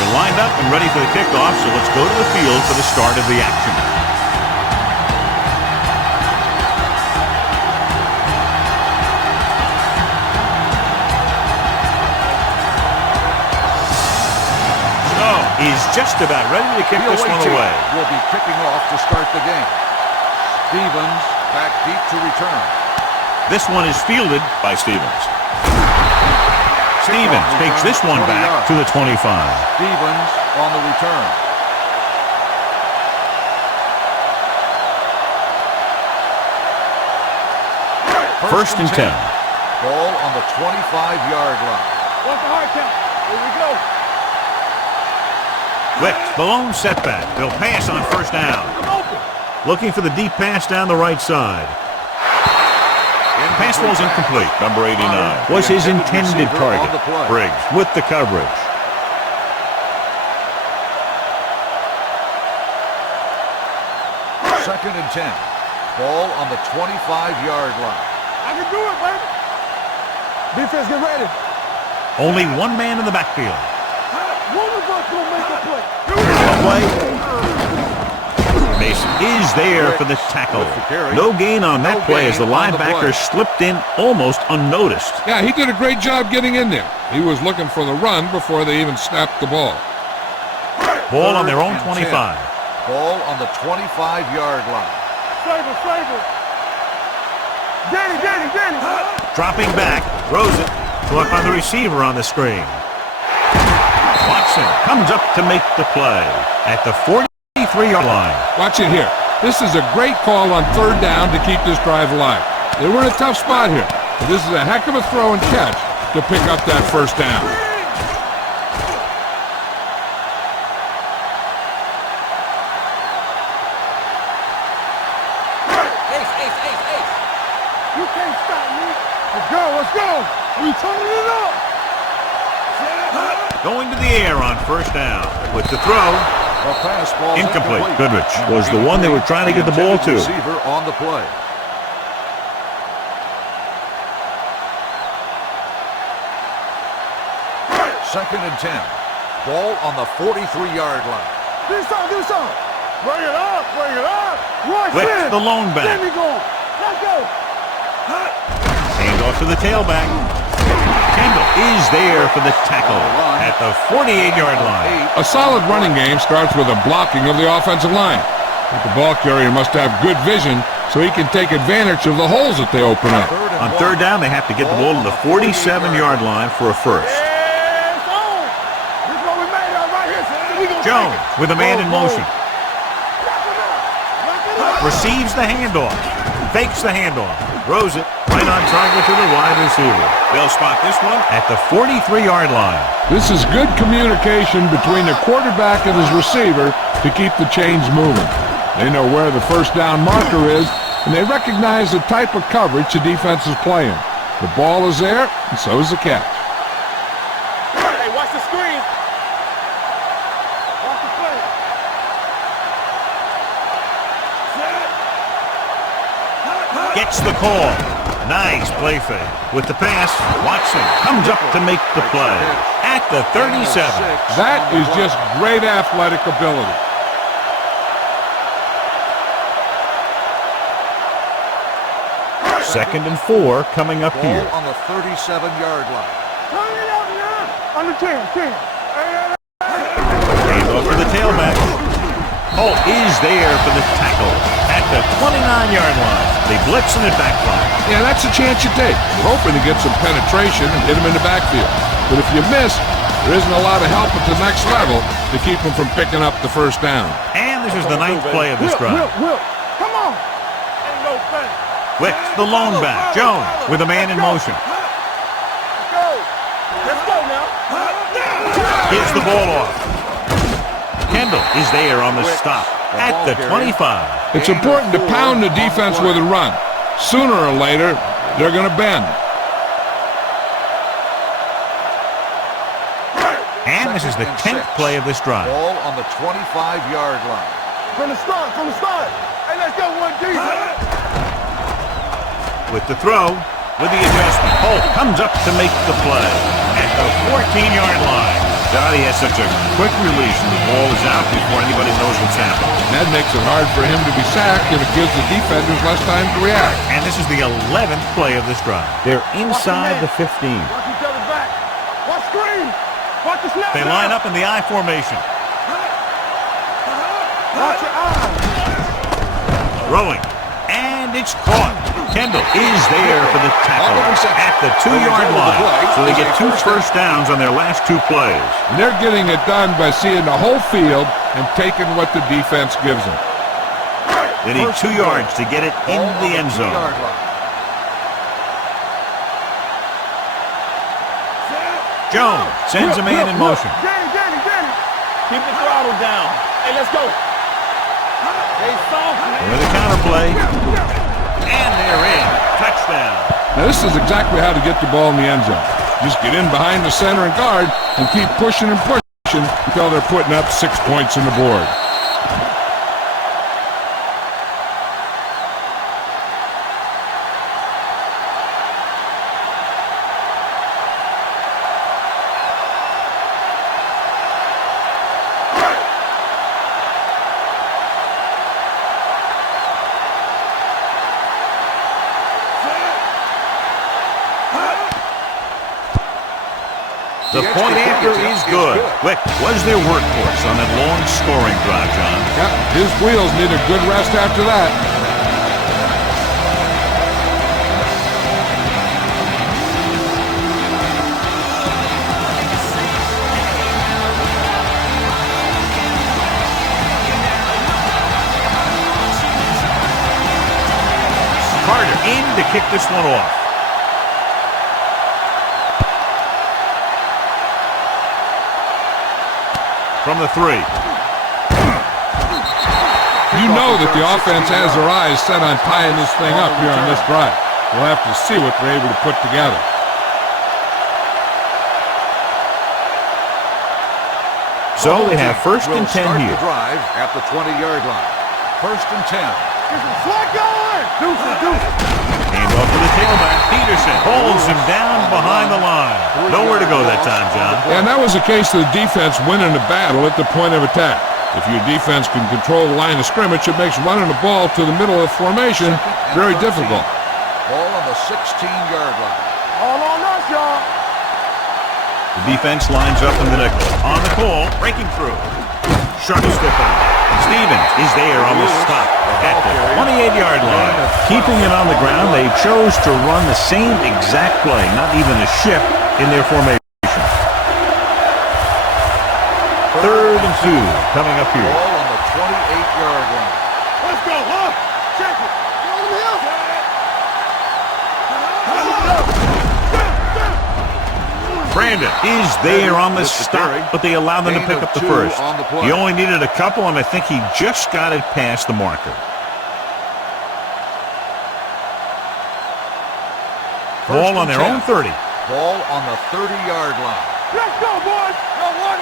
They're lined up and ready for the kickoff, so let's go to the field for the start of the action. He's just about ready to kick this one away. Will be kicking off to start the game. Stevens back deep to return. This one is fielded by Stevens. Stevens takes this one back to the 25. Stevens on the return. First and 10. Ball on the 25-yard line. What's the hard count? Here we go. Whipped, the lone setback. They'll pass on first down. Looking for the deep pass down the right side. Pass ball's incomplete. Number 89 was his intended target. Briggs with the coverage. Second and 10. Ball on the 25-yard line. I can do it, baby. Defense, get ready. Only one man in the backfield. One of us will make a play. Mason is there for the tackle. No gain on that play as the linebacker slipped in almost unnoticed. Yeah, he did a great job getting in there. He was looking for the run before they even snapped the ball. Ball on their own 25. Ball on the 25-yard line. Favor. Danny. Dropping back, throws it. Caught by the receiver on the screen. Watson comes up to make the play at the 43-yard line. Watch it here. This is a great call on third down to keep this drive alive. They were in a tough spot here, but this is a heck of a throw and catch to pick up that first down. Ace. You can't stop me. Let's go. We turning it up. Going to the air on first down with the throw. Incomplete. Goodrich was the one they were trying to get the ball to. Receiver on the play. Second and 10. Ball on the 43-yard line. Do something. Bring it up. With the lone back. Let me go. Let's go. Hands off to the tailback. Kendall is there for the tackle at the 48-yard line. A solid running game starts with a blocking of the offensive line. But the ball carrier must have good vision so he can take advantage of the holes that they open up. On third down, they have to get the ball to the 47-yard line for a first. Jones with a man in motion. Receives the handoff. Fakes the handoff. Throws it right on target to the wide receiver. They'll spot this one at the 43-yard line. This is good communication between the quarterback and his receiver to keep the chains moving. They know where the first down marker is, and they recognize the type of coverage the defense is playing. The ball is there, and so is the catch. Hey, watch the screen. Watch the play. Gets the call. Nice play fake. With the pass, Watson comes up to make the play at the 37. That is just great athletic ability. Second and 4 coming up here. Ball on the 37-yard line. Turn it up now. On the 10. Hands off to the tailback. Holt is there for the tackle at the 29-yard line. They blitz and it backfire. Yeah, that's a chance you take. You're hoping to get some penetration and hit him in the backfield. But if you miss, there isn't a lot of help at the next level to keep him from picking up the first down. And this is the ninth play of this drive. Will. Come on. Ain't no thing. Wicks the lone back. Jones with a man in motion. Let's go now. Gives the ball off. Kendall is there on the stop at the 25. It's important to pound the defense with a run. Sooner or later, they're going to bend. And this is the 10th play of this drive. Ball on the 25-yard line. From the start. Hey, let's go, 1D. With the throw, with the adjustment, Holt comes up to make the play at the 14-yard line. Johnny has such a quick release, and the ball is out before anybody knows what's happening. That makes it hard for him to be sacked, and it gives the defenders less time to react. And this is the 11th play of this drive. They're inside the 15. Watch each other back. Watch screen. Watch the snap. They line up in the I formation. Watch your eyes. Throwing. And it's caught. Kendall is there for the tackle at the 2-yard line. So they get 2 first downs on their last 2 plays. And they're getting it done by seeing the whole field and taking what the defense gives them. They need 2 yards to get it in the end zone. Jones sends a man in motion. Danny. Keep the throttle down. Hey, let's go. Hey, soft. With a counter play. And they're in. Touchdown. Now, this is exactly how to get the ball in the end zone. Just get in behind the center and guard and keep pushing and pushing until they're putting up 6 points on the board. The point after is good. Quick was their workhorse on that long scoring drive, John. Yep, his wheels need a good rest after that. Carter in to kick this one off. From the 3. You know that the offense has their eyes set on tying this thing up here on this drive. We'll have to see what they're able to put together. So they have first and 10 here. The drive at the 20-yard line. First and 10. Slot going. Deuces. Hand off to the tailback. Peterson holds him down behind the line. Nowhere to go that time, John. And that was the case of the defense winning the battle at the point of attack. If your defense can control the line of scrimmage, it makes running the ball to the middle of the formation very difficult. Ball on the 16-yard line. All on us, y'all. The defense lines up in the nickel. On the call, breaking through. Sharp stiff on. Stevens is there on the stop at the 28-yard line. Keeping it on the ground, they chose to run the same exact play, not even a shift in their formation. 3rd and 2 coming up here. Ball on the 28-yard line. Let's go, huh? Check it. Get on the hill. Brandon is there on the stop, but they allow them to pick up the first. He only needed a couple, and I think he just got it past the marker. Ball on their own 30. Ball on the 30-yard line. Let's go, boys. Go, one.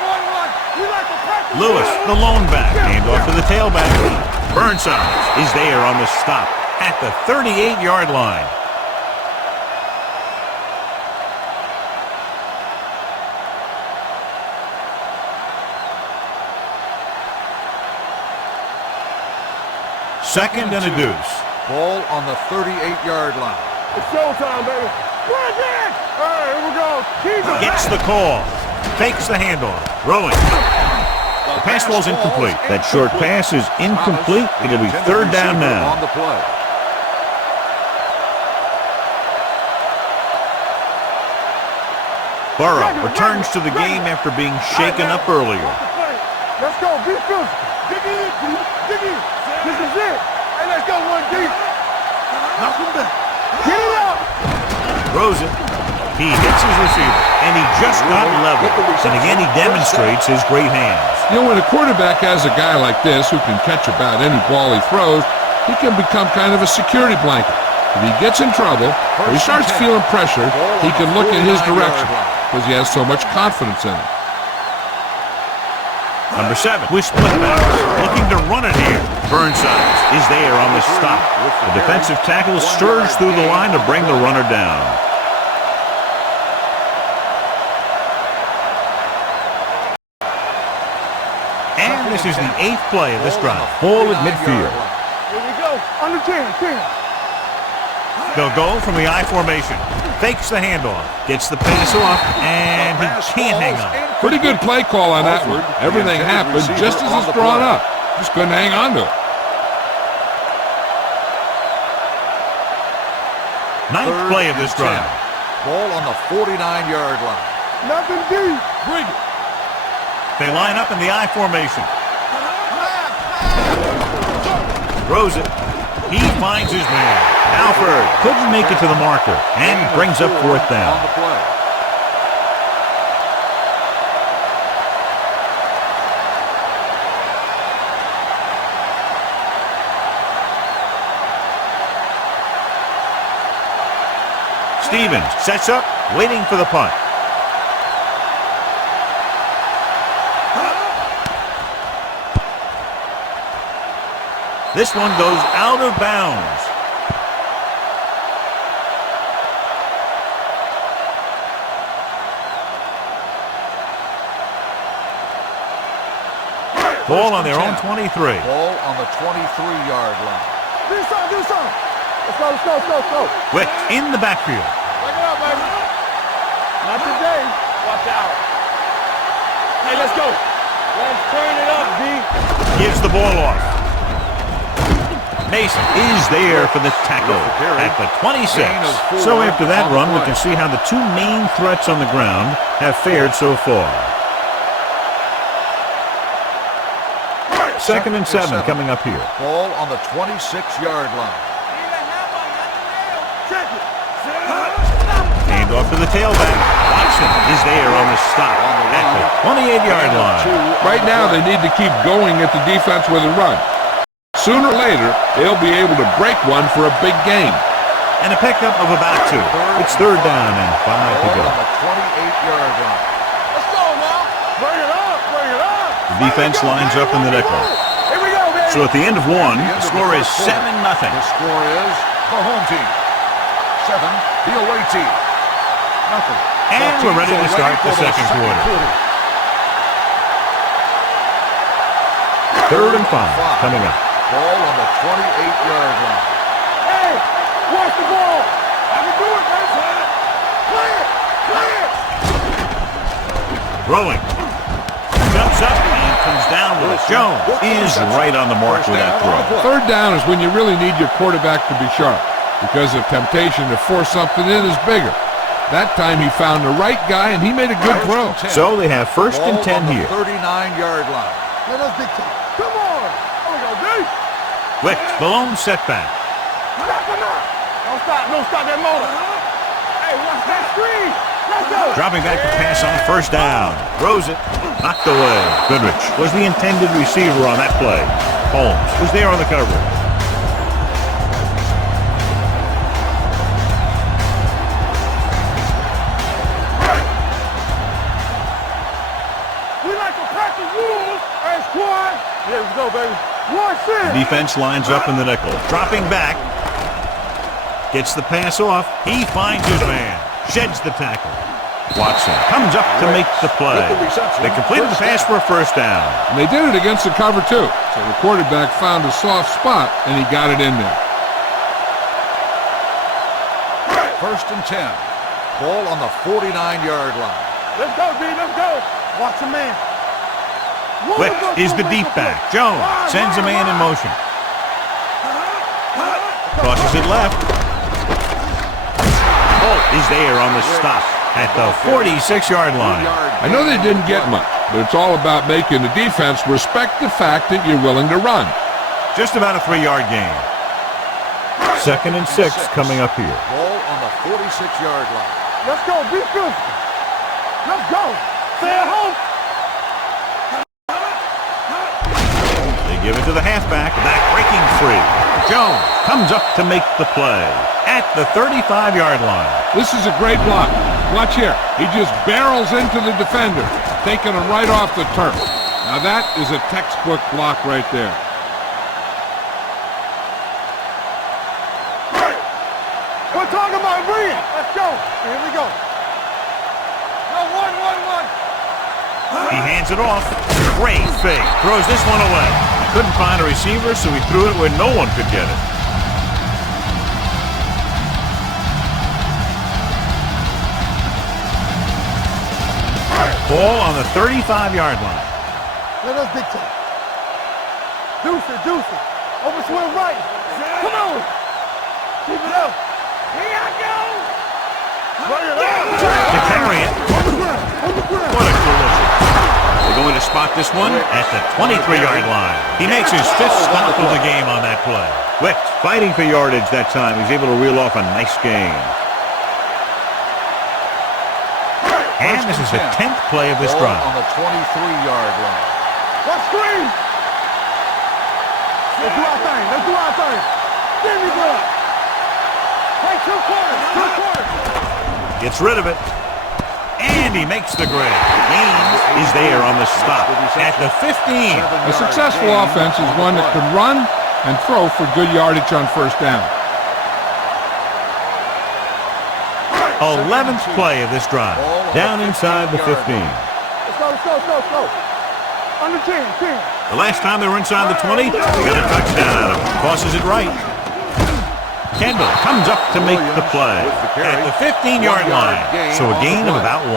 We like to practice. Lewis, the lone back, hand off to the tailback. Burnside is there on the stop at the 38-yard line. Second and a deuce. Ball on the 38-yard line. It's showtime, baby. Run it! All right, here we go. Gets the call. Fakes the handoff. Throwing. The pass ball's incomplete. That short pass is incomplete. It'll be 3rd down now. On the play. Burrow returns to the game after being shaken up earlier. Let's go. Be physical. Dig in. This is it. Hey, let's go. One deep. Knock him back. Get it up. Throws it. He hits his receiver, and he just got level. And again, he demonstrates his great hands. You know, when a quarterback has a guy like this who can catch about any ball he throws, he can become kind of a security blanket. If he gets in trouble or he starts feeling pressure, he can look in his direction because he has so much confidence in him. Number 7, with split back, looking to run it here. Burnside is there on the stop. The defensive tackle stirs through the line to bring the runner down. And this is the 8th play of this drive. Ball at midfield. Here we go. Under 10, 10. They'll go from the I formation. Fakes the handoff. Gets the pass off, and he can't hang on. Pretty good play call on that one. Everything happened just as it's drawn up. Just couldn't hang on to it. 9th play of this drive. Ball on the 49-yard line. Nothing deep. Bring it. They line up in the I formation. Throws it. He finds his man. Alford couldn't make it to the marker and brings up 4th down. On the play. Stevens sets up, waiting for the punt. This one goes out of bounds. Ball on their own 23. Ball on the 23-yard line. Do something. Let's go. Wick in the backfield. Break it up, baby. Not today. Watch out. Hey, let's go. Let's turn it up, D. Gives the ball off. Mason is there for the tackle at the 26. So after that run, we can see how the two main threats on the ground have fared so far. 2nd and 7 coming up here. Ball on the 26-yard line. Hand off to the tailback. Watson is there on the stop at the 28-yard line. Right now, they need to keep going at the defense with a run. Sooner or later, they'll be able to break one for a big gain. And a pickup of about 2. It's 3rd down and 5 to go. Ball on the 28-yard line. Let's go now. Bring it up. The defense lines up in the nickel. Here we go, baby. So at the end of 1, the score is 7-0. The score is the home team 7, the away team nothing. And we're ready to start the second quarter. 3rd and 5 coming up. Ball on the 28-yard line. Hey, watch the ball. I can do it, man. Play it. Throwing. Jumps up and comes down with it. Jones is right on the mark with that throw. 3rd down is when you really need your quarterback to be sharp because the temptation to force something in is bigger. That time he found the right guy and he made a good throw. So they have 1st and 10 here. 39-yard line. Let us big time. Come on. Here we go, D. Wick, the lone setback. Don't stop that motor. Hey, watch that screen. Let's go. Dropping back to pass on 1st down. Throws it. Knocked away. Goodrich was the intended receiver on that play. Holmes was there on the coverage. We like to practice rules. Hey, squad. Yeah, let's go, baby. Watch it. The defense lines up in the nickel. Dropping back. Gets the pass off. He finds his man. Sheds the tackle. Watson comes up to make the play. They completed the pass for a 1st down. And they did it against the cover, too. So the quarterback found a soft spot, and he got it in there. 1st and 10. Ball on the 49-yard line. Let's go, D. Let's go. Watch the man. Wick is the deep back. Jones sends a man in motion. Tosses it left. Bolt is there on the stop at the 46-yard line. I know they didn't get much, but it's all about making the defense respect the fact that you're willing to run. Just about a 3-yard gain. 2nd and 6 coming up here. Ball on the 46-yard line. Let's go. Be physical. Let's go. Stay at home. They give it to the halfback. Back breaking free. Jones comes up to make the play at the 35-yard line. This is a great block. Watch here. He just barrels into the defender, taking him right off the turf. Now that is a textbook block right there. We're talking about bring it. Let's go. Here we go. No, one. He hands it off. Great fake. Throws this one away. Couldn't find a receiver, so he threw it where no one could get it. Ball on the 35-yard line. Let us dictate. Deuce it. Over swing right. Come on. Keep it up. Here I go. Run it up. To carry it. What a collision. They're going to spot this one at the 23-yard line. He makes his fifth stop of the game on that play. Wick fighting for yardage that time. He's able to reel off a nice gain. And this is the 10th play of this drive. On the 23-yard line. Let's screen. Let's do our thing. Give me blood. Hey, two quarters. Gets rid of it. And he makes the grab. Gaines is there on the stop at the 15. A successful offense is one that can run and throw for good yardage on first down. 11th play of this drive. Down inside the 15. Let's go. Under 10. The last time they were inside the 20, they got a touchdown out of it. Tosses it right. Kendall comes up to make the play at the 15-yard line. So a gain of about 1.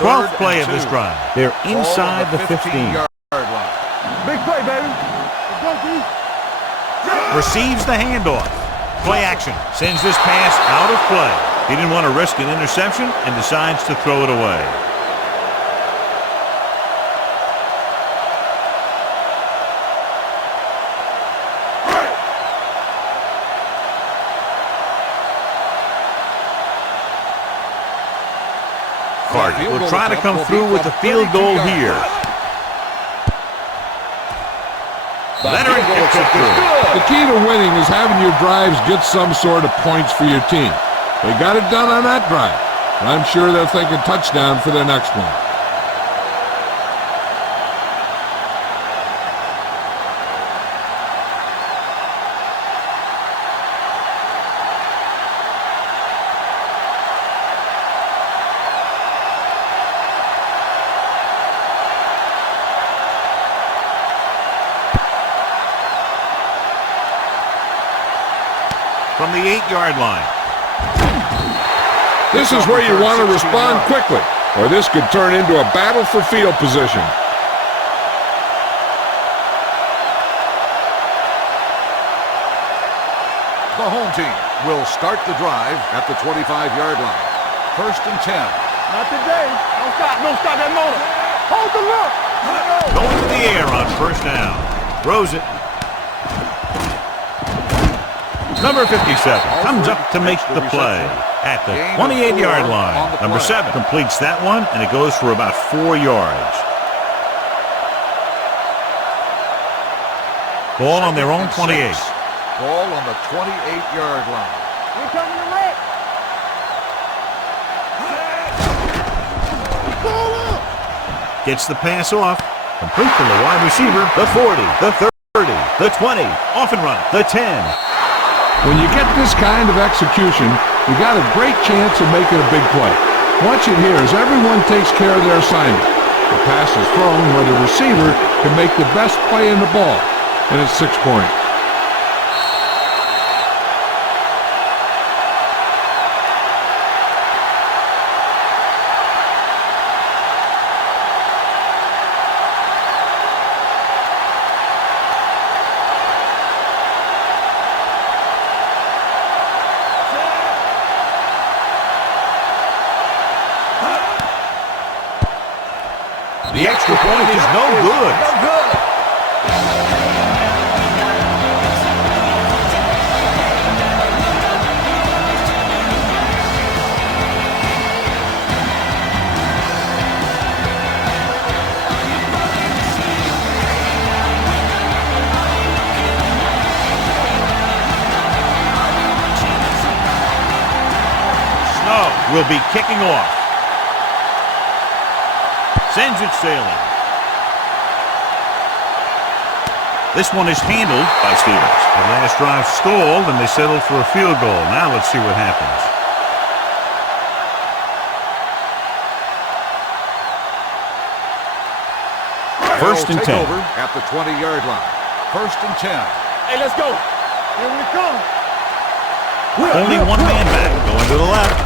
12th play of this drive. They're inside the 15. Big play, baby. Receives the handoff. Play action. Sends this pass out of play. He didn't want to risk an interception and decides to throw it away. Carter will try to come through with the field goal here. Leonard gets it through. The key to winning is having your drives get some sort of points for your team. They got it done on that drive. And I'm sure they're thinking touchdown for their next one. From the 8-yard line. This is where you want to respond quickly, or this could turn into a battle for field position. The home team will start the drive at the 25-yard line. 1st and 10. Not today. Don't stop that motor. Hold the look. Going to the air on first down. Throws it. Number 57 comes up to make the play at the 28-yard line. Number 7 completes that one, and it goes for about 4 yards. Ball on their own 28. Ball on the 28-yard line. We're coming to wreck. Gets the pass off. Complete to the wide receiver. The 40, the 30, the 20. Off and run. The 10. When you get this kind of execution, you got a great chance of making a big play. Watch it here as everyone takes care of their assignment. The pass is thrown where the receiver can make the best play in the ball, and it's 6 points. The extra point is no good. Snow will be kicking off. Sends it sailing. This one is handled by Stevens. The last drive stalled, and they settled for a field goal. Now let's see what happens. First and 10. Over at the 20-yard line. First and 10. Hey, let's go. Here we come. Only one man back, going to the left.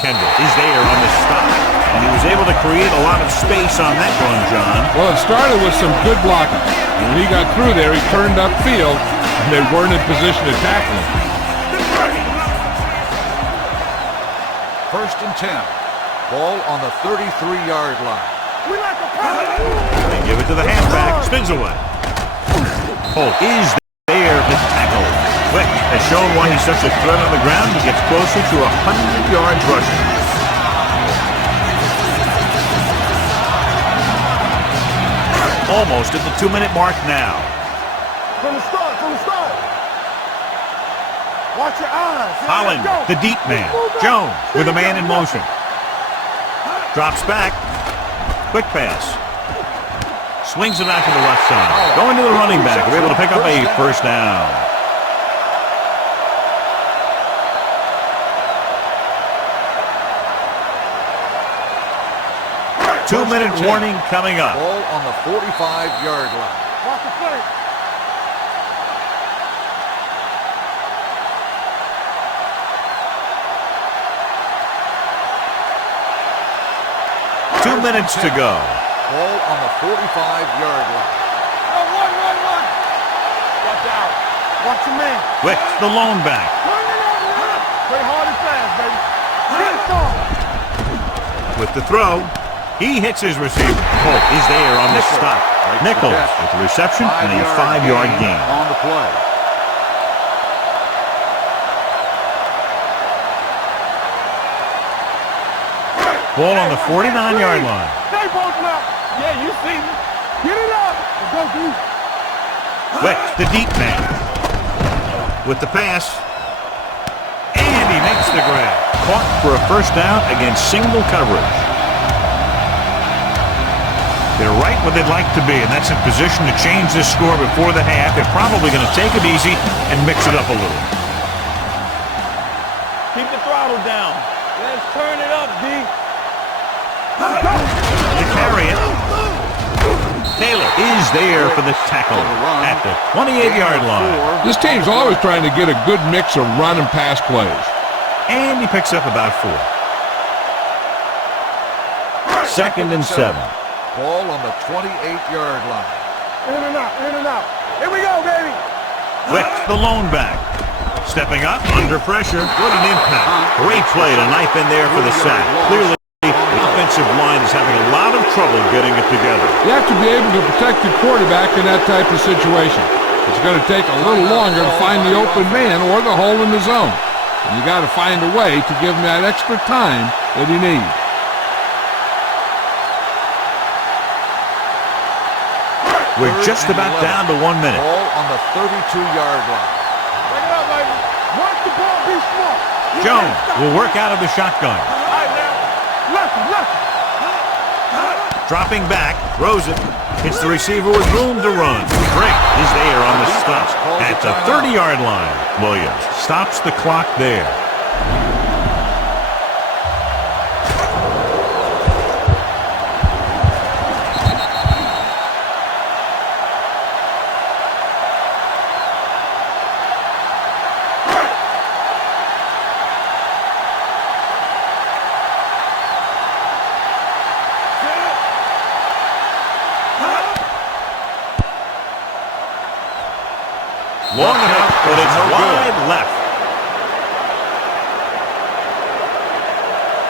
Kendall is there on the stop, and he was able to create a lot of space on that run, John. Well, it started with some good blocking. And when he got through there, he turned upfield, and they weren't in position to tackle him. First and 10. Ball on the 33-yard line. We like a power. They give it to the halfback, spins away. Holt is there to tackle. Quick has shown why he's such a threat on the ground. He gets closer to 100 yards rushing. Almost at the 2-minute mark now. From the start. Watch your eyes. Holland, the deep man. Jones with a man in motion. Drops back. Quick pass. Swings it out to the left side. Going to the running back. We're able to pick up a first down. Two-minute warning coming up. Ball on the 45-yard line. Watch the play. Two minutes to go. Ball on the 45-yard line. Run. Watch out. Watch your man. Quick, the lone back. Play hard and fast, baby. Get it on. With the throw, he hits his receiver. Holt is there on the stop. Nichols with the reception and a 5-yard gain. On the play. Ball on the 49-yard line. Stay both now. Yeah, you see me. Get it up. Go, dude. Quick, the deep man. With the pass. And he makes the grab. Caught for a first down against single coverage. They're right where they'd like to be, and that's in position to change this score before the half. They're probably going to take it easy and mix it up a little. Keep the throttle down. Let's turn it up, D. To carry it. Taylor is there for the tackle at the 28-yard line. This team's always trying to get a good mix of run and pass plays. And he picks up about 4. Second and 7. Ball on the 28-yard line. In and out. Here we go, baby. Quick, the lone back. Stepping up, under pressure. What an impact. Great play to knife in there for the sack. Clearly, the offensive line is having a lot of trouble getting it together. You have to be able to protect your quarterback in that type of situation. It's going to take a little longer to find the open man or the hole in the zone. And you got to find a way to give him that extra time that he needs. We're just about down to 1 minute. Ball on the 32-yard line. Bring it up, baby. Watch the ball. Be smart. Jones will work out of the shotgun. All right, now. Left. Dropping back, throws it. Hits the receiver with room to run. Drake is there on the stop at the 30-yard line. Williams stops the clock there. Long enough, but it's wide left.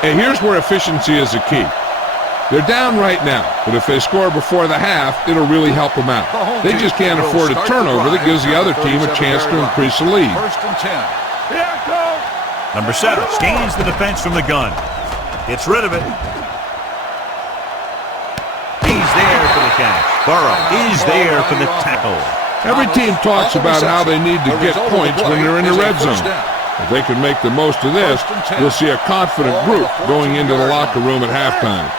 And here's where efficiency is a key. They're down right now, but if they score before the half, it'll really help them out. They just can't afford a turnover that gives the other team a chance to increase the lead. First and 10. Here it goes. Number 7 scans the defense from the gun. Gets rid of it. He's there for the catch. Burrow is there for the tackle. Every team talks about how they need to get points when they're in the red zone. If they can make the most of this, you'll see a confident group going into the locker room at halftime.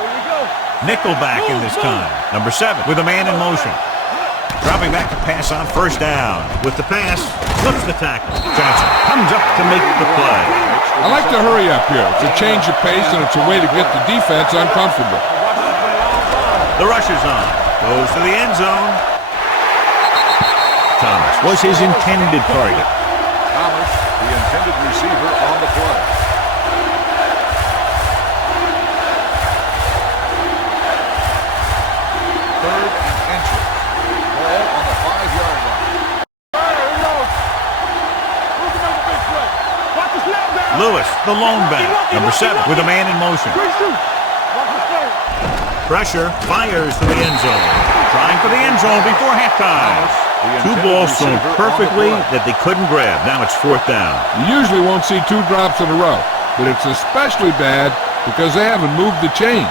Here we go. Nickelback in this time. Number 7 with a man in motion. Dropping back to pass on first down. With the pass, flips the tackle. Johnson comes up to make the play. I like to hurry up here. It's a change of pace, and it's a way to get the defense uncomfortable. The rush is on. Goes to the end zone. Thomas was his intended target. Thomas, the intended receiver on the play. Third and inches. Ball on the 5-yard line. Lewis, the lone back. Number 7 with a man in motion. Pressure, fires to the end zone. Trying for the end zone before halftime. 2 balls thrown perfectly that they couldn't grab. Now it's 4th down. You usually won't see 2 drops in a row, but it's especially bad because they haven't moved the chain.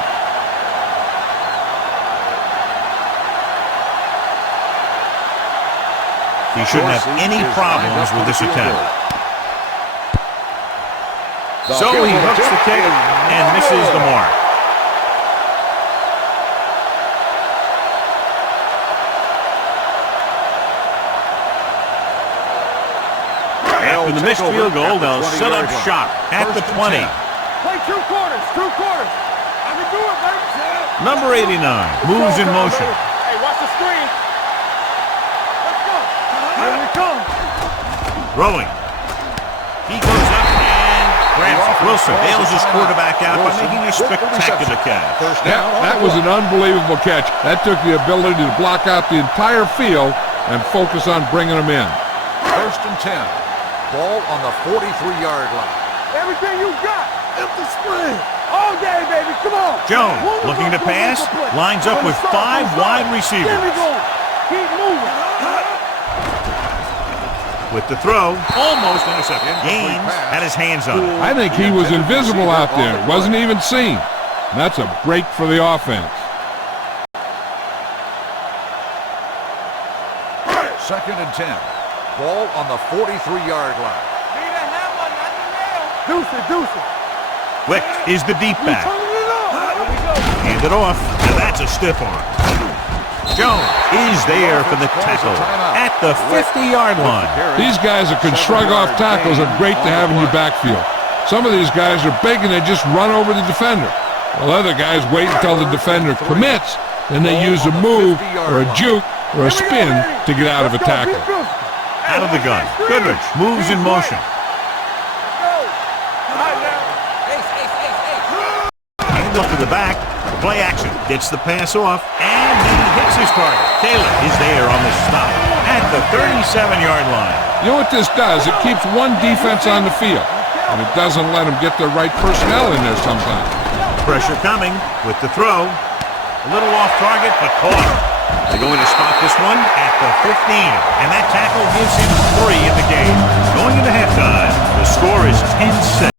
He shouldn't have any problems with this attempt. So he hooks the kick and misses the mark. After the missed field goal, they'll set up shop at the 20. Play 2 quarters. I can do it, baby. Number 89 moves in motion. Hey, watch the screen. Let's go. Here we come. Throwing. He goes up and grabs it. Wilson bails his quarterback out by making a spectacular catch. That was an unbelievable catch. That took the ability to block out the entire field and focus on bringing them in. 1st and 10. Ball on the 43-yard line. Everything you got. Empty spread. All day, baby. Come on. Jones looking to pass. Lines up with 5 wide receivers. There we go. Keep moving. With the throw, almost intercepted. Gaines had his hands on it. I think he was invisible out there. Wasn't even seen. And that's a break for the offense. 2nd and 10. Ball on the 43-yard line. Deuce it. Quick is the deep back. Hand it off, and that's a stiff arm. Jones is there for the tackle at the 50-yard line. These guys that can shrug off tackles are great to have in your backfield. Some of these guys are big and they just run over the defender. While other guys wait until the defender commits, then they use a move or a juke or a spin to get out of a tackle. Out of the gun. Goodrich moves in motion. Hand off to the back. Play action. Gets the pass off. And he hits his target. Taylor is there on the stop at the 37-yard line. You know what this does? It keeps one defense on the field. And it doesn't let them get the right personnel in there sometimes. Pressure coming with the throw. A little off target, but caught. They're going to spot this one at the 15. And that tackle gives him 3 in the game. Going into halftime, the score is 10-6.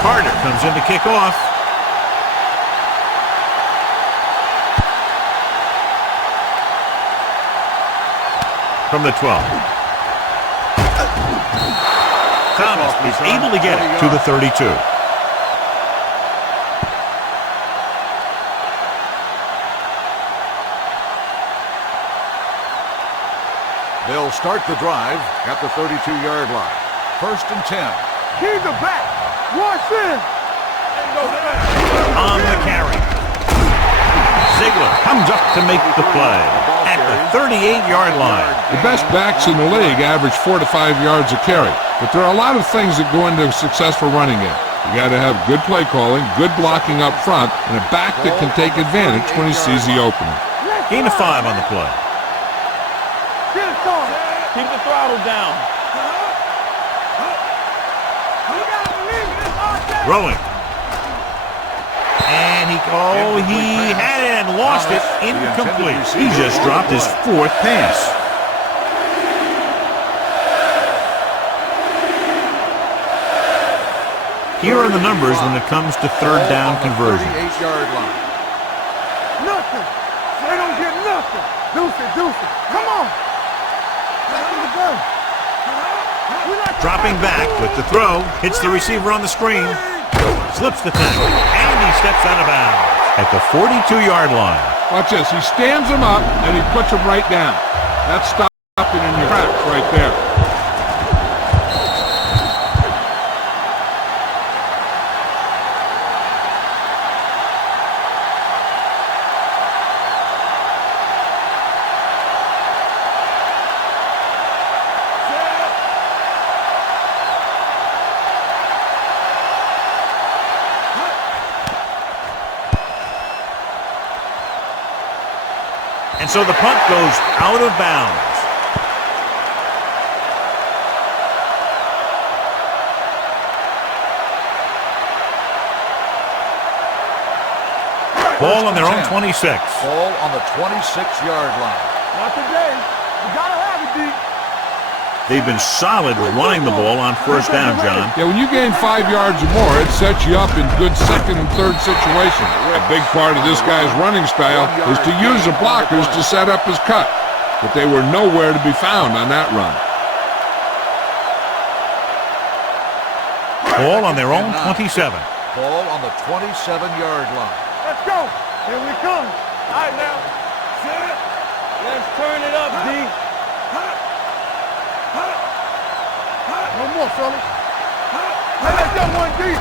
Carter comes in to kick off. From the 12. Thomas is able to get it to the 32. They'll start the drive at the 32-yard line. 1st and 10. Keep the back. Watch in. On the carry. Ziegler comes up to make the play at the 38-yard line. The best backs in the league average 4 to 5 yards a carry. But there are a lot of things that go into a successful running game. You got to have good play calling, good blocking up front, and a back that can take advantage when he sees the opening. Gain of 5 on the play. Keep the throttle down. Throwing. And he had it and lost it. Incomplete. He just dropped his 4th pass. Here are the numbers when it comes to third down conversion. 38-yard line. Nothing. They don't get nothing. Deuce it. Come on. Back in the gun. Dropping back with the throw, hits the receiver on the screen, slips the tackle, and he steps out of bounds at the 42-yard line. Watch this. He stands him up, and he puts him right down. That's stopping in your tracks right there. And so the punt goes out of bounds. Ball on their own 26. Ball on the 26-yard line. Not today. You gotta have it, D. They've been solid running the ball on first down, John. Yeah, when you gain 5 yards or more, it sets you up in good second and third situations. A big part of this guy's running style is to use the blockers to set up his cut. But they were nowhere to be found on that run. Ball on their own 27. Ball on the 27-yard line. Let's go. Here we come. All right, now. Let's turn it up, D. One more, fellas. Hey, let's go, 1D.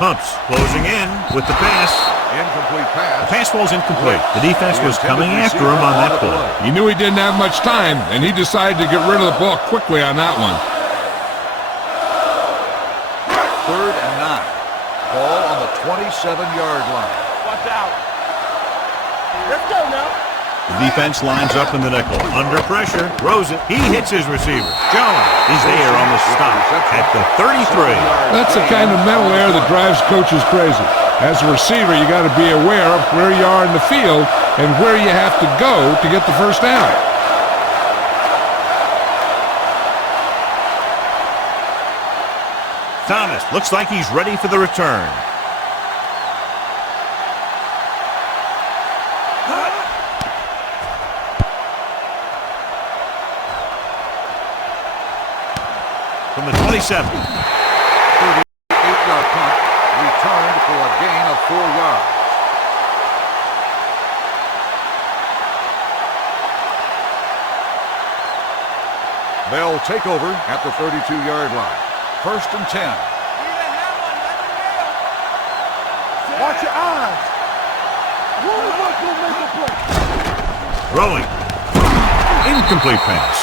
Humps closing in with the pass. Incomplete The pass. pass ball's incomplete. The defense was coming after him on that play. He knew he didn't have much time, and he decided to get rid of the ball quickly on that one. 3rd and 9. Ball on the 27-yard line. Watch out. Let's go now. The defense lines up in the nickel. Under pressure, throws it. He hits his receiver. Jones is there on the stop at the 33. That's the kind of mental error that drives coaches crazy. As a receiver, you got to be aware of where you are in the field and where you have to go to get the first down. Thomas looks like he's ready for the return. From the 27. 38-yard punt. Returned for a gain of 4 yards. They'll take over at the 32-yard line. 1st and 10. Watch your eyes. One of us will make a play. Throwing. Incomplete pass.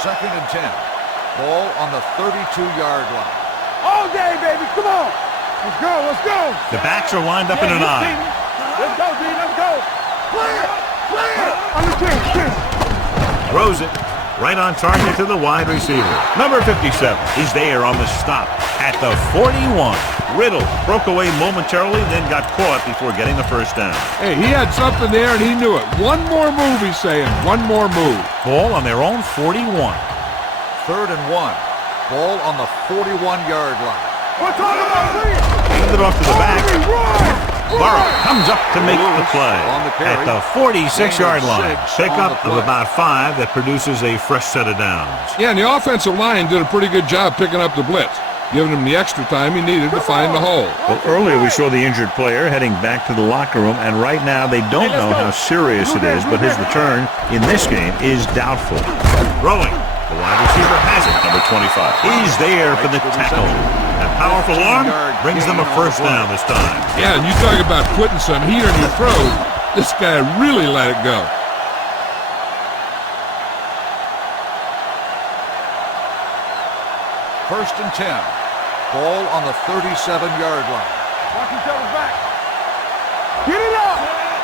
Second and 10. Ball on the 32-yard line. All day, baby. Come on. Let's go. Let's go. The backs are lined up in an eye. Let's go, D. Let's go. Play it. Play it. On the 10. Throws it. Right on target to the wide receiver. Number 57 is there on the stop at the 41. Riddle broke away momentarily, then got caught before getting the first down. Hey, he had something there, and he knew it. One more move, he's saying. One more move. Ball on their own 41. 3rd and 1. Ball on the 41-yard line. We're talking about playing. Handed off to the back. Run. Burrow comes up to make the play on the carry. at the 46-yard line. 6 Pickup on the of play. about 5 that produces a fresh set of downs. Yeah, and the offensive line did a pretty good job picking up the blitz, giving him the extra time he needed to find the hole. Well, earlier we saw the injured player heading back to the locker room, and right now they don't know how serious it is, but his return in this game is doubtful. Throwing. The wide receiver has it. Number 25. He's there for the tackle. That powerful arm brings them a first down this time. Yeah, and you talk about putting some heat on your throws. This guy really let it go. First and 10. Ball on the 37-yard line. Watch each other's back. Get it up.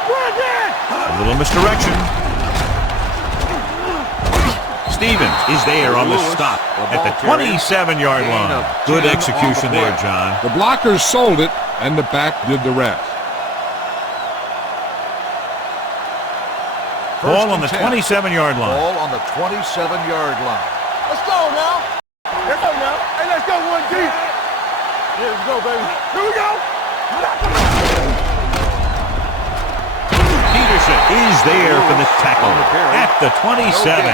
Run it. A little misdirection. Stevens is there on the stop at the 27-yard line. Good execution there, John. The blockers sold it, and the back did the rest. Ball on the 27-yard line. Ball on the 27-yard line. Let's go now. Let's go now. Hey, let's go 1 deep. Here we go, baby. Here we go. Peterson is there for the tackle at the 27.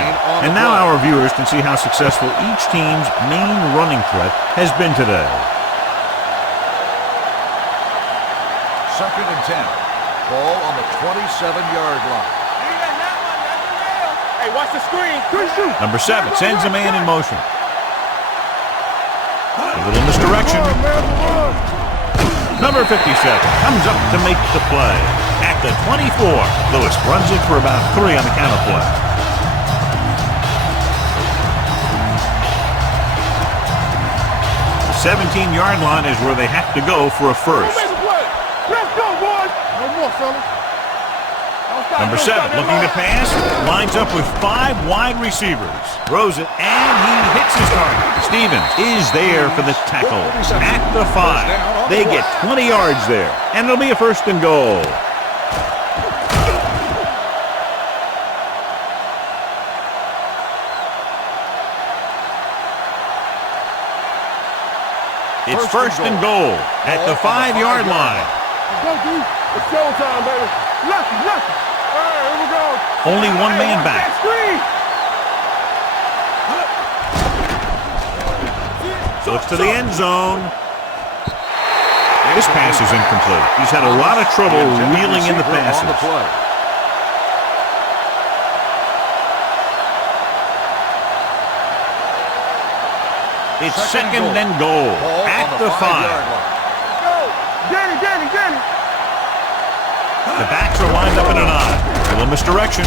And now our viewers can see how successful each team's main running threat has been today. 2nd and 10. Ball on the 27-yard line. Hey, watch the screen. Number 7 sends a man in motion. A little misdirection. Number 57 comes up to make the play. At the 24, Lewis runs it for about 3 on the counter play. The 17-yard line is where they have to go for a first. Let's go, boys. No more, fellas. Number 7 looking to pass, lines up with 5 wide receivers, throws it, and he hits his target. Stevens is there for the tackle at the 5. They get 20 yards there, and it'll be a 1st and goal. It's 1st and goal at the 5-yard line. Go, dude. It's showtime, baby. Lucky. All right, here we go. Only one man back. Looks to the end zone. This pass is incomplete. He's had a lot of trouble reeling in the passes. It's 2nd and goal at the 5. Danny. The backs are lined up in an eye. A little misdirection.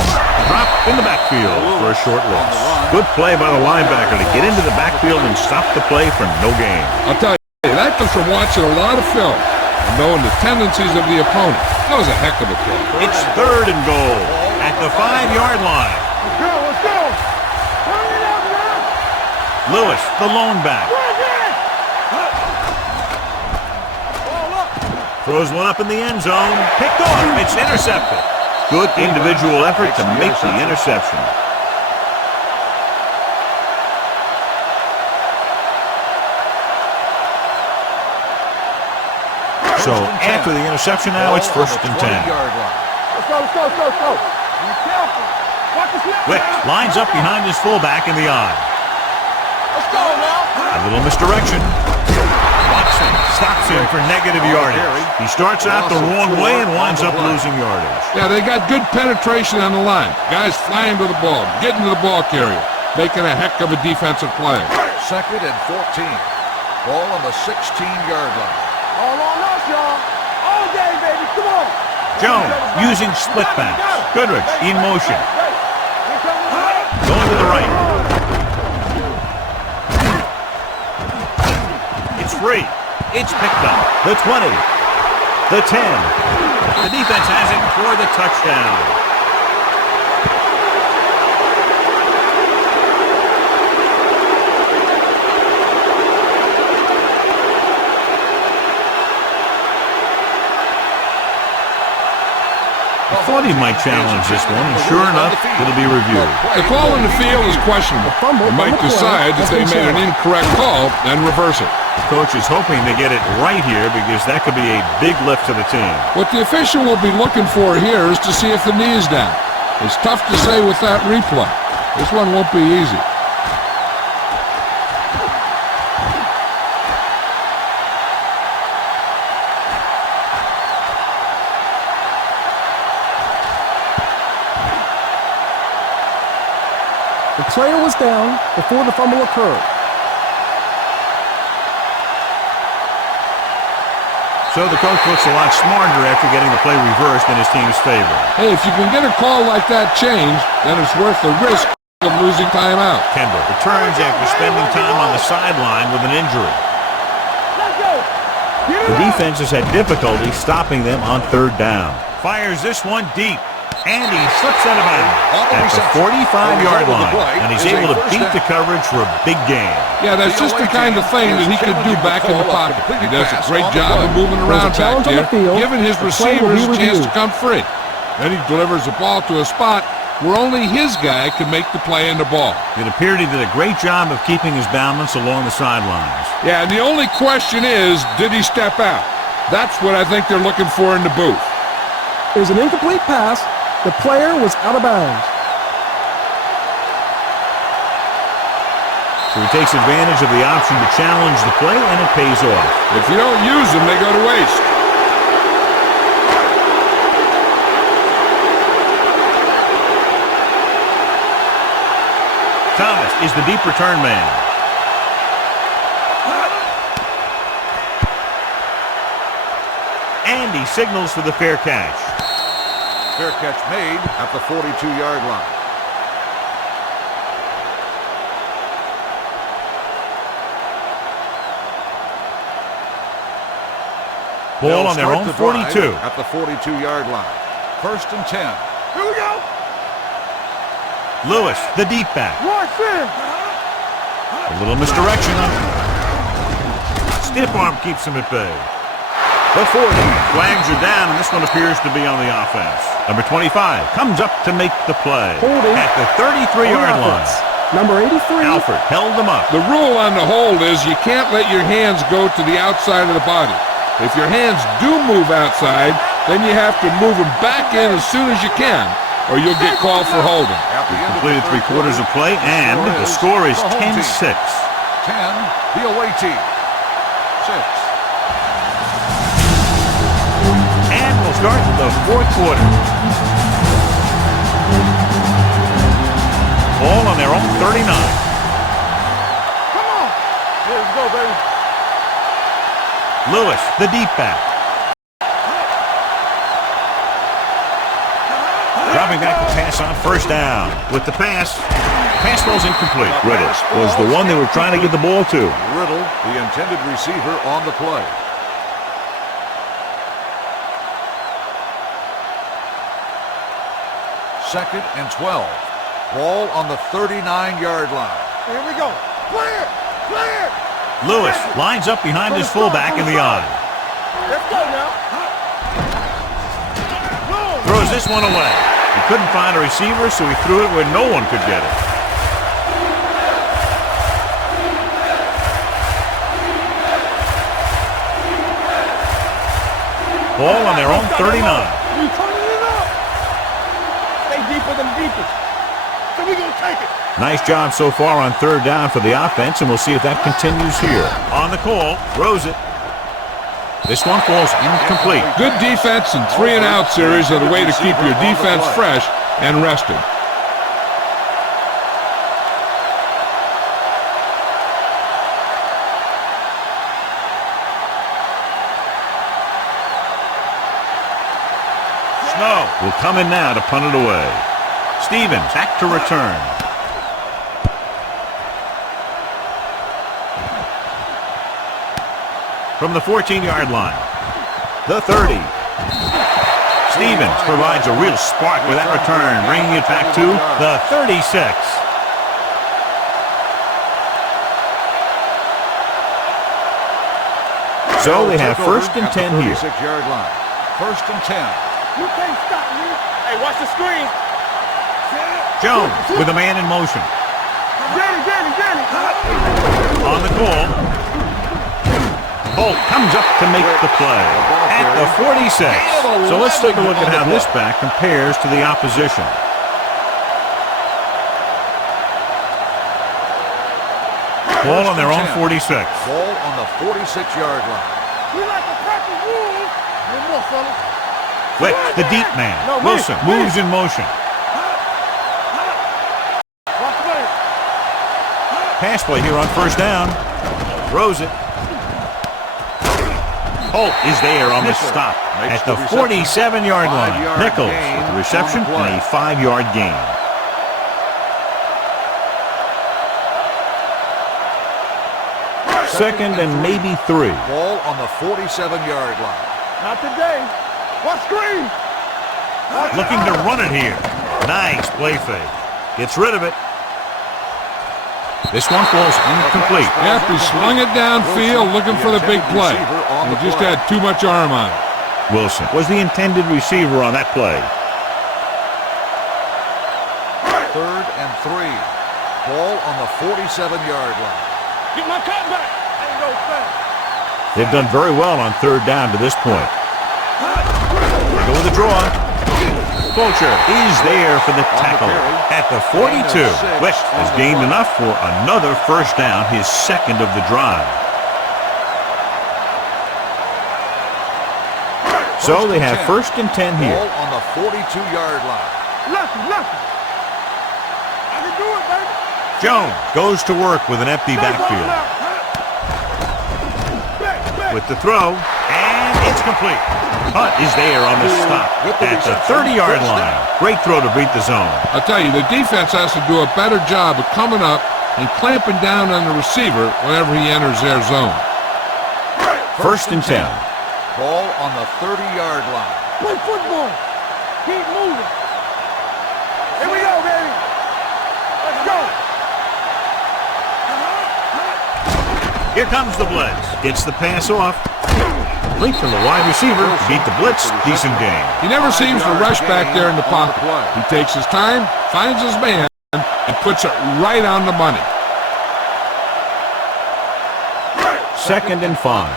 Drop in the backfield for a short loss. Good play by the linebacker to get into the backfield and stop the play for no gain. I'll tell you, that comes from watching a lot of film and knowing the tendencies of the opponent. That was a heck of a play. It's 3rd and goal at the 5-yard line. Let's go. Hurry it up now. Lewis, the lone back. Throws one up in the end zone. Picked off. It's intercepted. Good individual effort to make the interception. So after the interception now, it's 1st and 10. Let's go. Be careful. Watch the snap. Wick lines up behind his fullback in the eye. Let's go now. A little misdirection. Watson stops him for negative yardage. He starts out the wrong way and winds up losing yardage. Yeah, they got good penetration on the line. Guys flying to the ball, getting to the ball carrier, making a heck of a defensive play. 2nd and 14. Ball on the 16-yard line. All on us, y'all. All day, baby. Come on. Jones using split backs. Goodrich in motion. Going to the right. It's free. It's picked up. The 20. The 10. The defense has it for the touchdown. I thought he might challenge this one, and sure enough, it'll be reviewed. The call in the field is questionable. They might decide that they made an incorrect call and reverse it. The coach is hoping they get it right here because that could be a big lift to the team. What the official will be looking for here is to see if the knee is down. It's tough to say with that replay. This one won't be easy. The player was down before the fumble occurred. So the coach looks a lot smarter after getting the play reversed in his team's favor. Hey, if you can get a call like that changed, then it's worth the risk of losing timeout. Kendall returns after spending time on the sideline with an injury. Let's go. The defense has had difficulty stopping them on 3rd down. Fires this one deep. And he slips out of bounds at the 45-yard line, and he's able to beat the coverage for a big gain. Yeah, that's just the kind of thing that he could do back in the pocket. He does a great job of moving around back there, giving his receivers a chance to come free. Then he delivers the ball to a spot where only his guy could make the play in the ball. It appeared he did a great job of keeping his balance along the sidelines. Yeah, and the only question is, did he step out? That's what I think they're looking for in the booth. It was an incomplete pass. The player was out of bounds. So he takes advantage of the option to challenge the play, and it pays off. If you don't use them, they go to waste. Thomas is the deep return man. And he signals for the fair catch. Fair catch made at the 42-yard line. Ball on their own 42. At the 42-yard line. 1st and 10. Here we go. Lewis, the deep back. Watch this. A little misdirection. Stiff arm keeps him at bay. The 40. Flags are down, and this one appears to be on the offense. Number 25 comes up to make the play. Holding at the 33-yard line. Number 83. Alford held them up. The rule on the hold is you can't let your hands go to the outside of the body. If your hands do move outside, then you have to move them back in as soon as you can, or you'll get called for holding. Completed 3/4 of play, and the score is 10-6. 10, the away team. 6. And we'll start the 4th quarter. Ball on their own 39. Come on. Let's go, baby. Lewis, the deep back. Dropping back to pass on 1st down. With the pass ball's incomplete. Riddle was the one they were trying to get the ball to. Riddle, the intended receiver on the play. Second and 12. Ball on the 39-yard line. Here we go. Clear. Clear. Lewis lines up behind his fullback in the eye. Let's go now. Throws this one away. He couldn't find a receiver, so he threw it where no one could get it. Ball on their own 39. We turning it up. Stay deeper than deepest. So we gonna take it. Nice job so far on 3rd down for the offense, and we'll see if that continues here. On the call, throws it. This one falls incomplete. Good defense and 3-and-out series are the way to keep your defense fresh and rested. Snow will come in now to punt it away. Stevens back to return. From the 14-yard line, the 30. Stevens provides a real spark with that return, bringing it back to the 36. So they have 1st and 10 here. 36-yard line. 1st and 10. You can't stop me. Hey, watch the screen. Jones with a man in motion. Danny. On the call. Bolt comes up to make the play at the 46. So let's take a look at how this back compares to the opposition. Ball on their own 46. Ball on the 46-yard line. We like to practice rules. No more, fellas. Wick, the deep man. Wilson moves in motion. Pass play here on 1st down. Throws it. Holt is there on the stop at the 47-yard line. Nichols with the reception and a 5-yard gain. Second and maybe 3. Ball on the 47-yard line. Not today. What screen? Looking to run it here. Nice play fake. Gets rid of it. This one falls incomplete. Yep, he swung it downfield looking for the big play. He just had too much arm on it. Wilson was the intended receiver on that play. 3rd and 3. Ball on the 47-yard line. Get my cut back. Ain't no fast. They've done very well on 3rd down to this point. They go with the draw. Fulcher is there for the tackle at the 42. Quick has gained enough for another first down, his second of the drive. So they have 1st and 10 here. Ball on the 42-yard line. Lucky. I can do it, baby. Jones goes to work with an empty backfield. With the throw, and it's complete. Hunt is there on the stop at the 30-yard line. Great throw to beat the zone. I'll tell you, the defense has to do a better job of coming up and clamping down on the receiver whenever he enters their zone. 1st and 10. Ball on the 30-yard line. Play football. Keep moving. Here we go, baby. Let's go. Here comes the blitz. Gets the pass off. Complete to the wide receiver. Beat the blitz. Decent game. He never seems to rush back there in the pocket. He takes his time, finds his man, and puts it right on the money. 2nd and 5.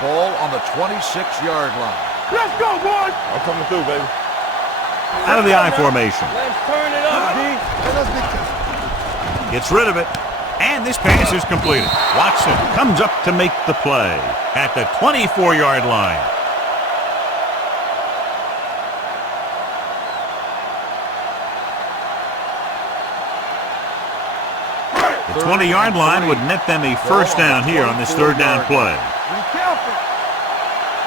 Ball on the 26-yard line. Let's go, boys. I'm coming through, baby. Out of the I formation. Let's turn it up, D. Let's get this. Gets rid of it. And this pass is completed. Watson comes up to make the play at the 24-yard line. The 20-yard line would net them a first down here on this 3rd down play. Be careful.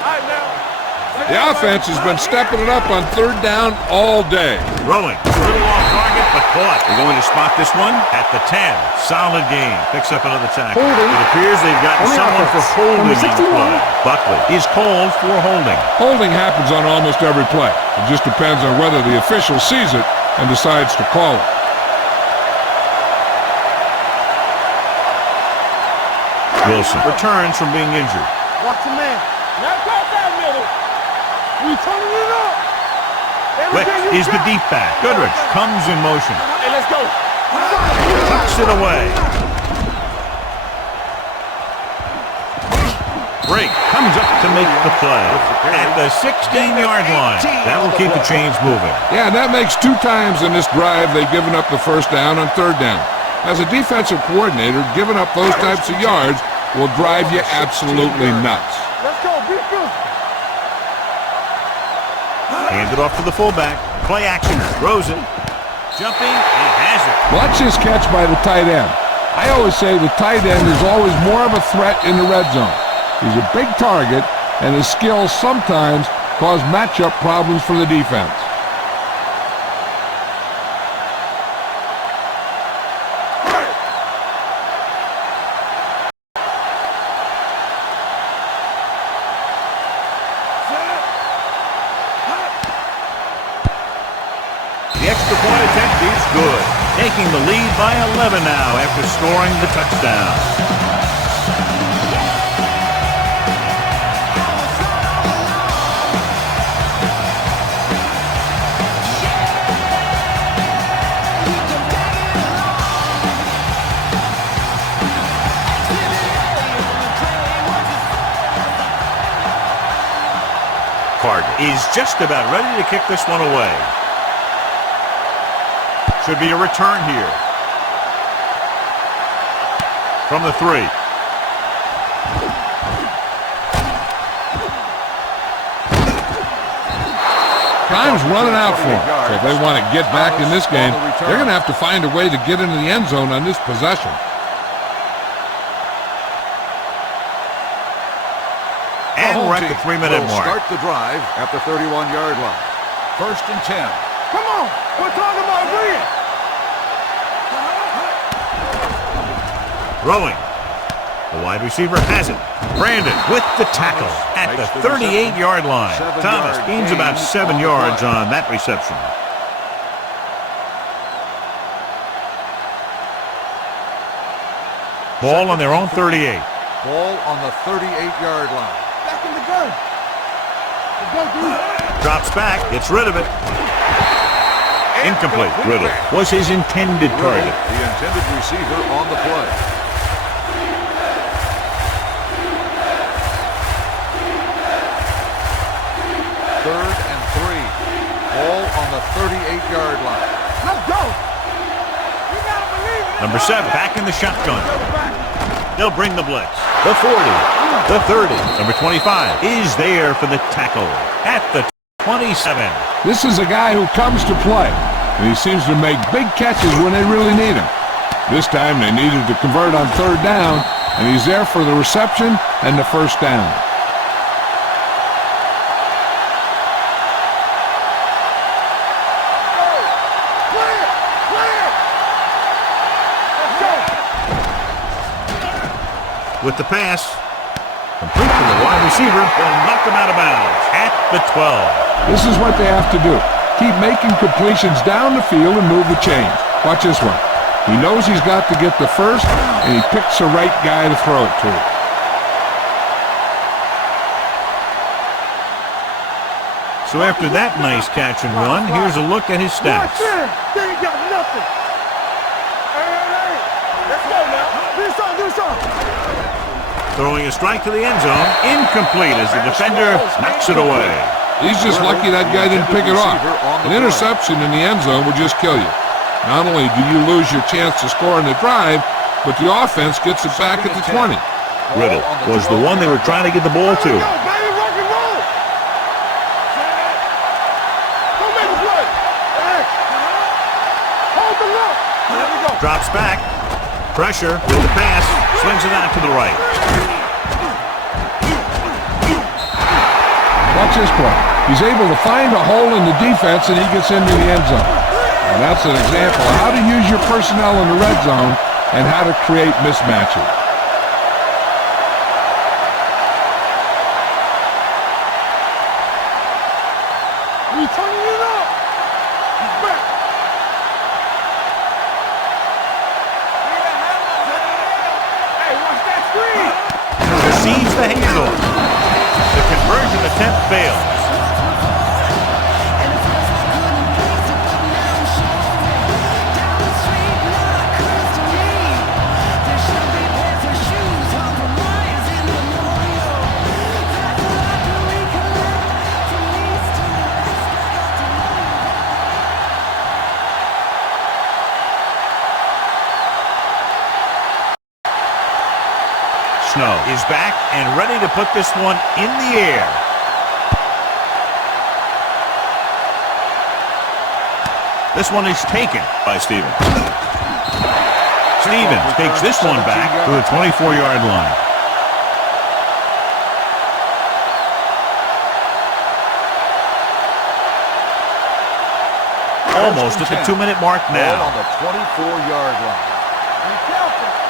All right, now. The offense has been stepping it up on 3rd down all day. Throwing. A little off target, but caught. They're going to spot this one at the 10. Solid game. Picks up another tackle. Holding. It appears they've gotten On the someone for offense. holding Number on the 61. play. Buckley is called for holding. Holding happens on almost every play. It just depends on whether the official sees it and decides to call it. Wilson returns from being injured. Watch the man. Now cross that middle. We turning it up. Quick Everything you is the got. deep back. Goodrich comes in motion. Hey, let's go. Tucks it away. Drake comes up to make the play at the 16-yard line. That will keep the chains moving. Yeah, that makes 2 times in this drive they've given up the first down on 3rd down. As a defensive coordinator, giving up those types of yards will drive you absolutely nuts. Let's go. Be good. Hand it off to the fullback. Play action. Throws it. Jumping. He has it. Watch this catch by the tight end. I always say the tight end is always more of a threat in the red zone. He's a big target, and his skills sometimes cause matchup problems for the defense. The extra point attempt is good. Taking the lead by 11 now after scoring the touchdown. Is just about ready to kick this one away. Should be a return here. From the 3. Time's running out for them. So if they want to get back in this game, they're going to have to find a way to get into the end zone on this possession. And we're at the 3-minute mark. Start the drive at the 31-yard line. 1st and 10. Come on. We're talking about agreeing. Throwing. The wide receiver has it. Brandon with the tackle at the 38-yard line. Thomas gains about 7 yards on that reception. Ball on their own 38. Ball on the 38-yard line. Back in the gun. The gun, dude. Drops back, gets rid of it. Incomplete. Riddle was his intended target. The intended receiver on the play. Third and 3. Ball on the 38-yard line. Let's go. You gotta believe it. Number 7 back in the shotgun. They'll bring the blitz. The 40, the 30. Number 25 is there for the tackle at the 27. This is a guy who comes to play, and he seems to make big catches when they really need him. This time they needed to convert on third down, and he's there for the reception and the first down. With the pass, complete to the wide receiver, will knock him out of bounds at the 12. This is what they have to do. Keep making completions down the field and move the chains. Watch this one. He knows he's got to get the first, and he picks the right guy to throw it to. So after that nice catch and run, here's a look at his stats. They ain't got nothing. Hey, let's go now. Do something. Throwing a strike to the end zone, incomplete as the defender knocks it away. He's just lucky that guy didn't pick it off. An interception in the end zone would just kill you. Not only do you lose your chance to score in the drive, but the offense gets it back at the 20. Riddle was the one they were trying to get the ball to. Go, baby, rock and roll. Don't make a play. Hey. Hold the look. There we go. Drops back. Pressure with the pass. Swings it out to the right. Watch this play. He's able to find a hole in the defense, and he gets into the end zone. And that's an example of how to use your personnel in the red zone and how to create mismatches. You turning it up. He's back. Hey, watch that screen. Receives the handoff. The conversion attempt fails. Snow is back and ready to put this one in the air. This one is taken by Stevens. Stevens takes this one back to the 24-yard line. Almost at the 2-minute mark now. On the 24-yard line. Be careful.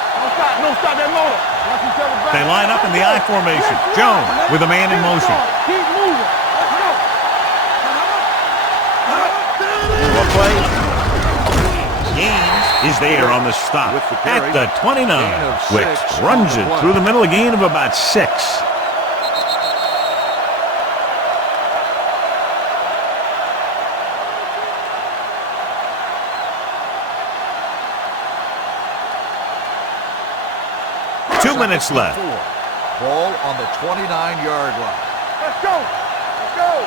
Don't stop that motor. Watch each other back. They line up in the I formation. Jones with a man in motion. Keep moving. Let's go. Well played. Gaines is there on the stop at the 29. Wicks runs it through the middle, a gain of about 6. Two minutes left. Ball on the 29-yard line. Let's go. Let's go.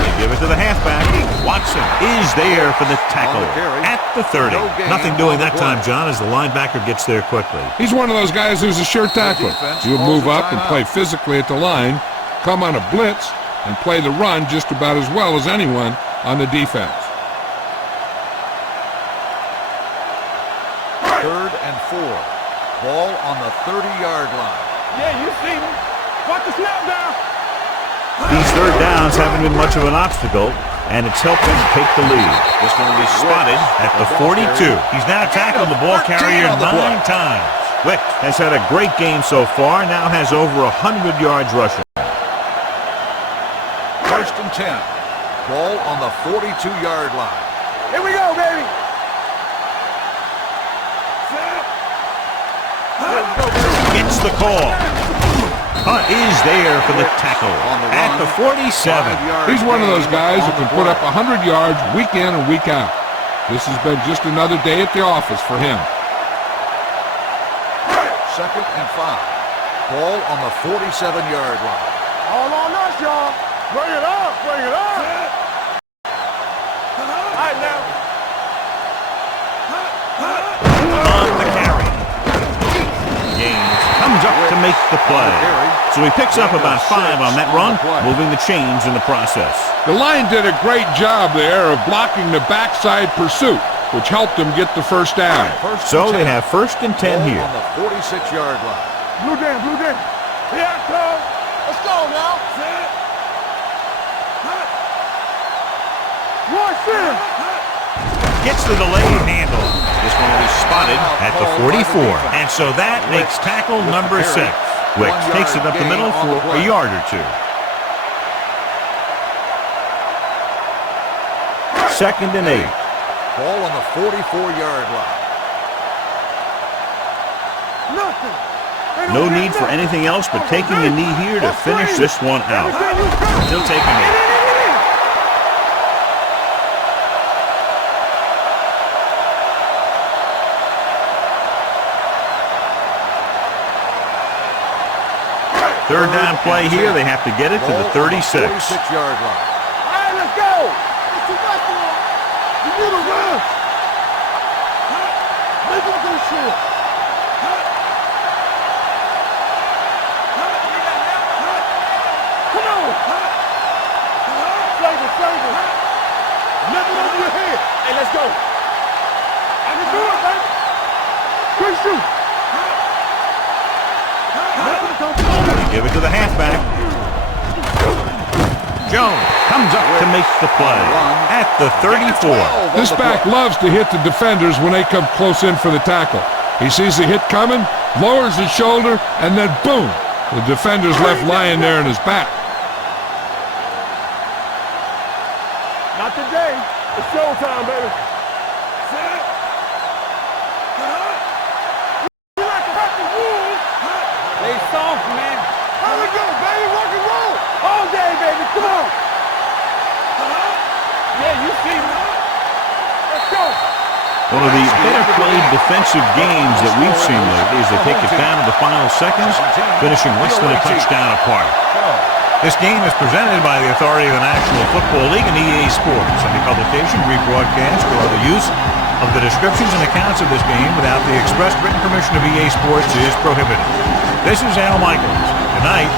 They give it to the halfback. Watson is there for the tackle at the 30. Nothing doing that time, John, as the linebacker gets there quickly. He's one of those guys who's a sure tackler. He'll move up and play physically at the line, come on a blitz, and play the run just about as well as anyone on the defense. Third and 4. Ball on the 30-yard line. Yeah, you see me. Watch the snap down. These third downs haven't been much of an obstacle, and it's helped them take the lead. This one will be spotted at the 42. He's now tackled the ball carrier 9 times. Wick has had a great game so far, now has over 100 yards rushing. First and 10. Ball on the 42-yard line. Here we go, baby. Gets the call. Is there for the tackle at the 47. He's one of those guys who can put up 100 yards week in and week out. This has been just another day at the office for him. 2nd and 5. Ball on the 47-yard line. All on us, y'all. Bring it up, bring it up. All right, now. On the carry. Gaines comes up to make the play. So he picks up about 5 on that run, moving the chains in the process. The line did a great job there of blocking the backside pursuit, which helped them get the first down. So they have 1st and 10 here. On the 46-yard line. Blue down, blue down. Here I come. Let's go now. Watch this. Gets the delayed handle. This one will be spotted at the 44. And so that makes tackle number 6. Wicks takes it up the middle for a yard or 2. 2nd and 8. Ball on the 44-yard line. Nothing. No need for anything else but taking a knee here to finish this one out. He'll take a knee. Third down play here. They have to get it to the 36. 46-yard line. All right, let's go. It's too much for him. You need a run. Make him go short. Come on. Save it. Lift it over your head. Hey, let's go. I can do it, baby. Quick shoot. Give it to the halfback. Jones comes up to make the play at the 34. This back loves to hit the defenders when they come close in for the tackle. He sees the hit coming, lowers his shoulder, and then boom, the defender's left lying there in his back. Not today. It's showtime, baby. You like to hurt the wolves? They soft, man. Here we go, baby. Rock and roll. All day, baby. Come on. Yeah, you see me. Let's go. One of the better played defensive games that we've seen lately as they take it down to the final seconds, finishing less than a touchdown apart. This game is presented by the authority of the National Football League and EA Sports. Any publication, rebroadcast, or other use of the descriptions and accounts of this game without the express written permission of EA Sports is prohibited. This is Al Michaels. Good night.